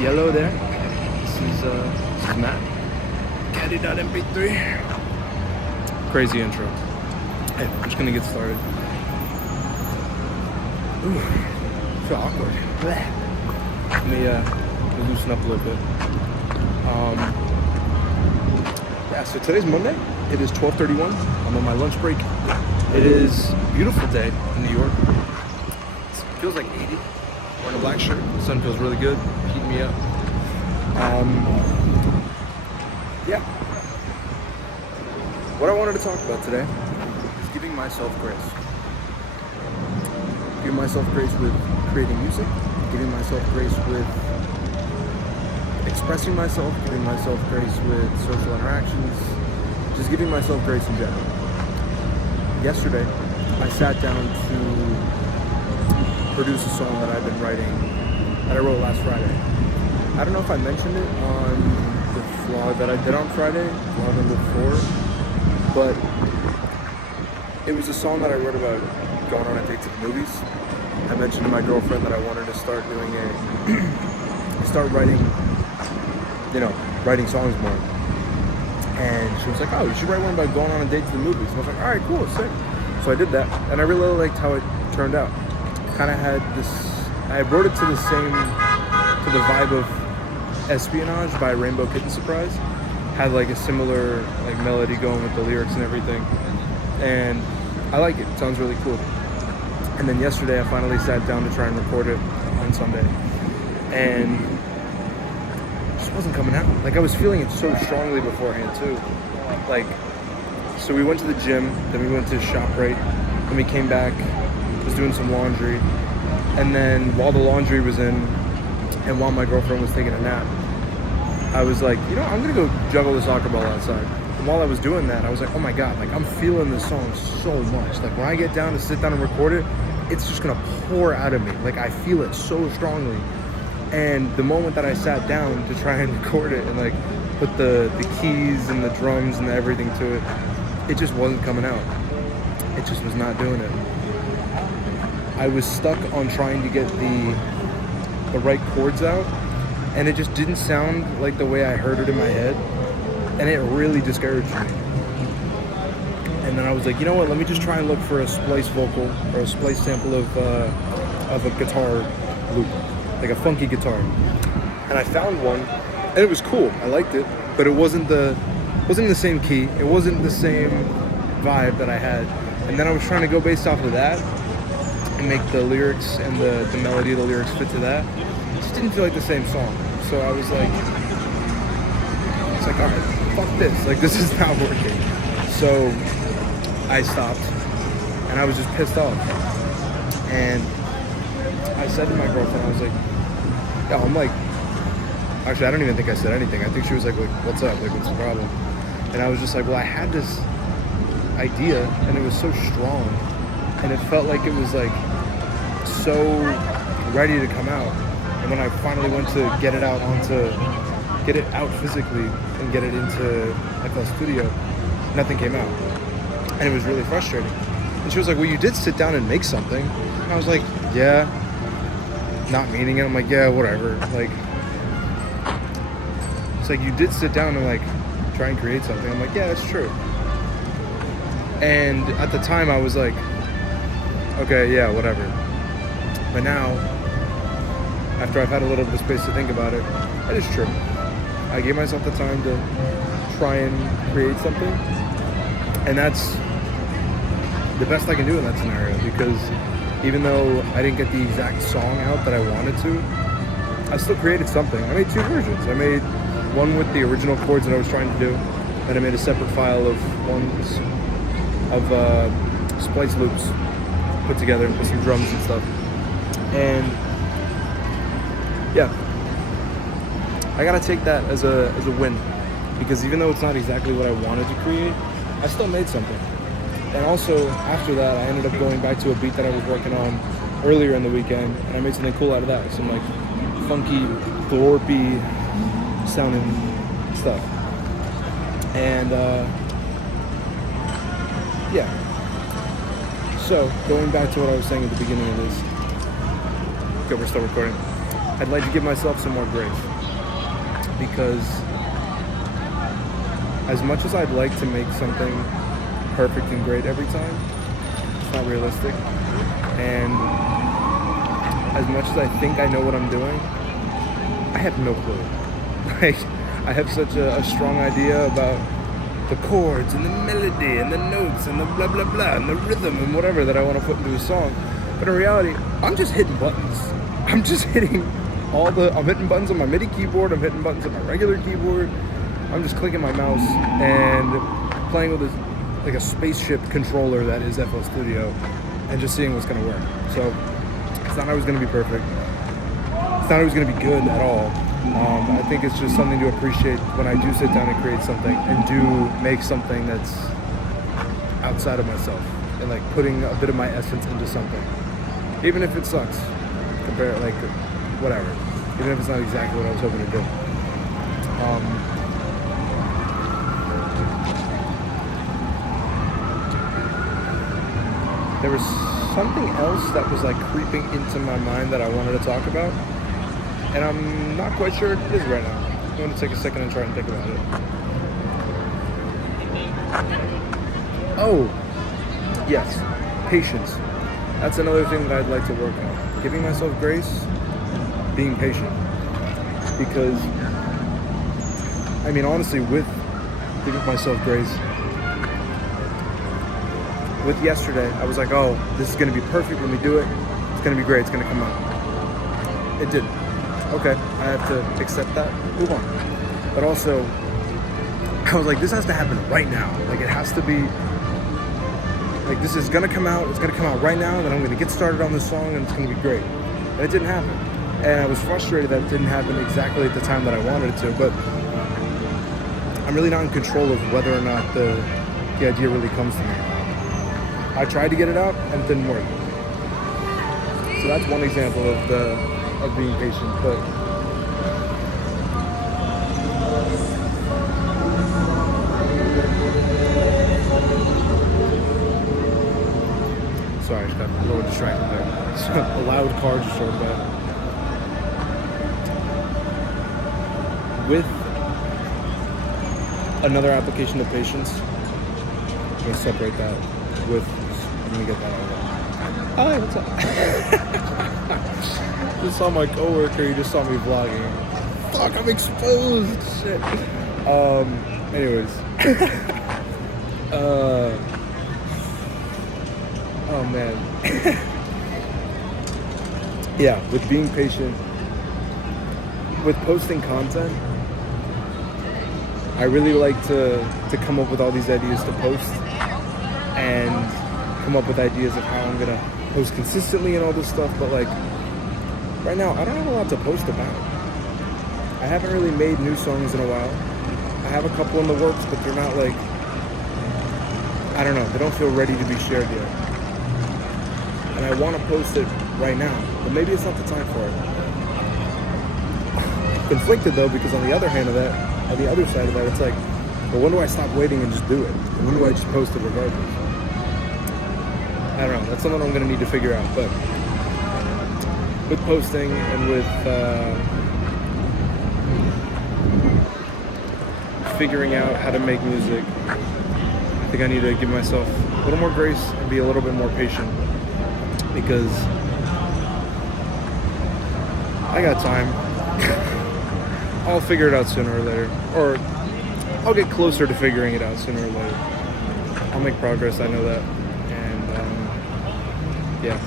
Yellow there. This is Matt. Caddy.mp3. Crazy intro. Hey, I'm just gonna get started. Ooh, I feel awkward. Let me loosen up a little bit. So today's Monday. It is 12:31. I'm on my lunch break. It is a beautiful day in New York. It feels like 80. Wearing a black shirt. The sun feels really good. Heating me up. Yeah. What I wanted to talk about today is giving myself grace. Giving myself grace with creating music. Giving myself grace with expressing myself. Giving myself grace with social interactions. Just giving myself grace in general. Yesterday, I sat down to produce a song that I've been writing, that I wrote last Friday. I don't know if I mentioned it on the vlog that I did on Friday, vlog number 4, but it was a song that I wrote about going on a date to the movies. I mentioned to my girlfriend that I wanted to start doing start writing songs more. And she was like, oh, you should write one about going on a date to the movies. And I was like, all right, cool, sick. So I did that, and I really liked how it turned out. Kind of had this, I wrote it to the vibe of Espionage by Rainbow Kitten Surprise. Had like a similar like melody going with the lyrics and everything. And I like it. It sounds really cool. And then yesterday I finally sat down to try and record it on Sunday. And it just wasn't coming out. Like I was feeling it so strongly beforehand too. Like, so we went to the gym, then we went to ShopRite, then we came back, was doing some laundry. And then while the laundry was in, and while my girlfriend was taking a nap, I was like, I'm gonna go juggle the soccer ball outside. And while I was doing that, I was like, oh my God, like I'm feeling this song so much. Like when I get down to sit down and record it, it's just gonna pour out of me. Like I feel it so strongly. And the moment that I sat down to try and record it and like put the keys and the drums and everything to it, it just wasn't coming out. It just was not doing it. I was stuck on trying to get the right chords out, and it just didn't sound like the way I heard it in my head, and it really discouraged me. And then I was like, you know what, let me just try and look for a splice vocal or a splice sample of a guitar loop, like a funky guitar. And I found one, and it was cool. I liked it, but it wasn't the same key. It wasn't the same vibe that I had. And then I was trying to go based off of that and make the lyrics and the melody of the lyrics fit to that. It just didn't feel like the same song. So I was like, all right, fuck this. Like, this is not working. So I stopped, and I was just pissed off. And I said to my girlfriend, I was like, actually, I don't even think I said anything. I think she was like, what's up? Like, what's the problem? And I was just like, well, I had this idea, and it was so strong. And it felt like it was like so ready to come out. And when I finally went to get it out physically and get it into FL Studio, nothing came out. And it was really frustrating. And she was like, well, you did sit down and make something. And I was like, yeah, not meaning it. I'm like, yeah, whatever. Like, it's like, you did sit down and like try and create something. I'm like, yeah, that's true. And at the time I was like, okay, yeah, whatever. But now, after I've had a little bit of space to think about it, that is true. I gave myself the time to try and create something, and that's the best I can do in that scenario, because even though I didn't get the exact song out that I wanted to, I still created something. I made 2 versions. I made one with the original chords that I was trying to do, and I made a separate file of splice loops put together and put some drums and stuff. And yeah, I gotta take that as a win, because even though it's not exactly what I wanted to create, I still made something. And also after that, I ended up going back to a beat that I was working on earlier in the weekend, and I made something cool out of that, some like funky, glorpy sounding stuff. And yeah. So, going back to what I was saying at the beginning of this. Okay, we're still recording. I'd like to give myself some more grace, because as much as I'd like to make something perfect and great every time, it's not realistic. And as much as I think I know what I'm doing, I have no clue. Like, I have such a strong idea about the chords and the melody and the notes and the blah blah blah and the rhythm and whatever that I want to put into a song. But in reality, I'm just hitting buttons. I'm hitting buttons on my MIDI keyboard, I'm hitting buttons on my regular keyboard. I'm just clicking my mouse and playing with this, like a spaceship controller that is FL Studio, and just seeing what's gonna work. So it's not always gonna be perfect. It's not always gonna be good at all. I think it's just something to appreciate when I do sit down and create something and do make something that's outside of myself and like putting a bit of my essence into something, even if it sucks. Like whatever, even if it's not exactly what I was hoping to do. There was something else that was like creeping into my mind that I wanted to talk about, and I'm not quite sure what it is right now. I'm going to take a second and try and think about it. Oh, yes, patience. That's another thing that I'd like to work on. Giving myself grace, being patient. Because, I mean, honestly, with giving myself grace, with yesterday, I was like, oh, this is going to be perfect when we do it. It's going to be great. It's going to come out. It didn't. Okay, I have to accept that, move on. But also, I was like, this has to happen right now. Like, it has to be, like, this is gonna come out, it's gonna come out right now, and then I'm gonna get started on this song, and it's gonna be great. And it didn't happen. And I was frustrated that it didn't happen exactly at the time that I wanted it to, but I'm really not in control of whether or not the idea really comes to me. I tried to get it out, and it didn't work. So that's one example of being patient, but sorry, I just got a little distracted there. A loud car just drove by. With another application of patience, I'm going to separate that with, let me get that out of there. Hi, what's up? Just saw my coworker, he just saw me vlogging. Fuck, I'm exposed, shit. Anyways. Oh man. Yeah, with being patient, with posting content, I really like to come up with all these ideas to post and come up with ideas of how I'm gonna post consistently and all this stuff, but like right now I don't have a lot to post about. I haven't really made new songs in a while. I have a couple in the works, but they're not like, I don't know, they don't feel ready to be shared yet. And I want to post it right now, but maybe it's not the time for it. Conflicted though, because on the other hand of that, on the other side of that, it's like, well, when do I stop waiting and just do it? And when do I just post it regardless? I don't know, that's something I'm going to need to figure out, but with posting and with figuring out how to make music, I think I need to give myself a little more grace and be a little bit more patient, because I got time. I'll figure it out sooner or later, or I'll get closer to figuring it out sooner or later. I'll make progress, I know that. And yeah.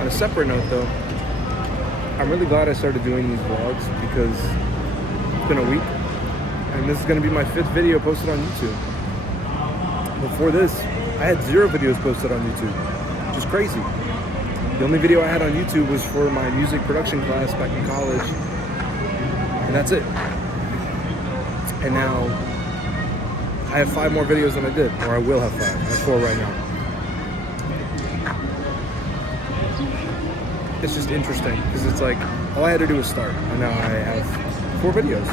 On a separate note though, I'm really glad I started doing these vlogs, because it's been a week and this is going to be my 5th video posted on YouTube. Before this, I had 0 videos posted on YouTube, which is crazy. The only video I had on YouTube was for my music production class back in college, and that's it. And now I have 5 more videos than I did, or I will have 5. I have 4 right now. It's just interesting, because it's like, all I had to do was start, and now I have 4 videos,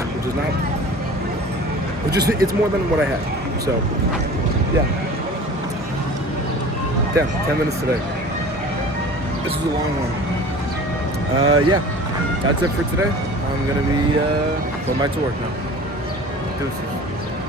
it's more than what I had. So, yeah. Damn, 10 minutes today. This is a long one. Yeah. that's it for today. I'm gonna be going back to work now. Deuces.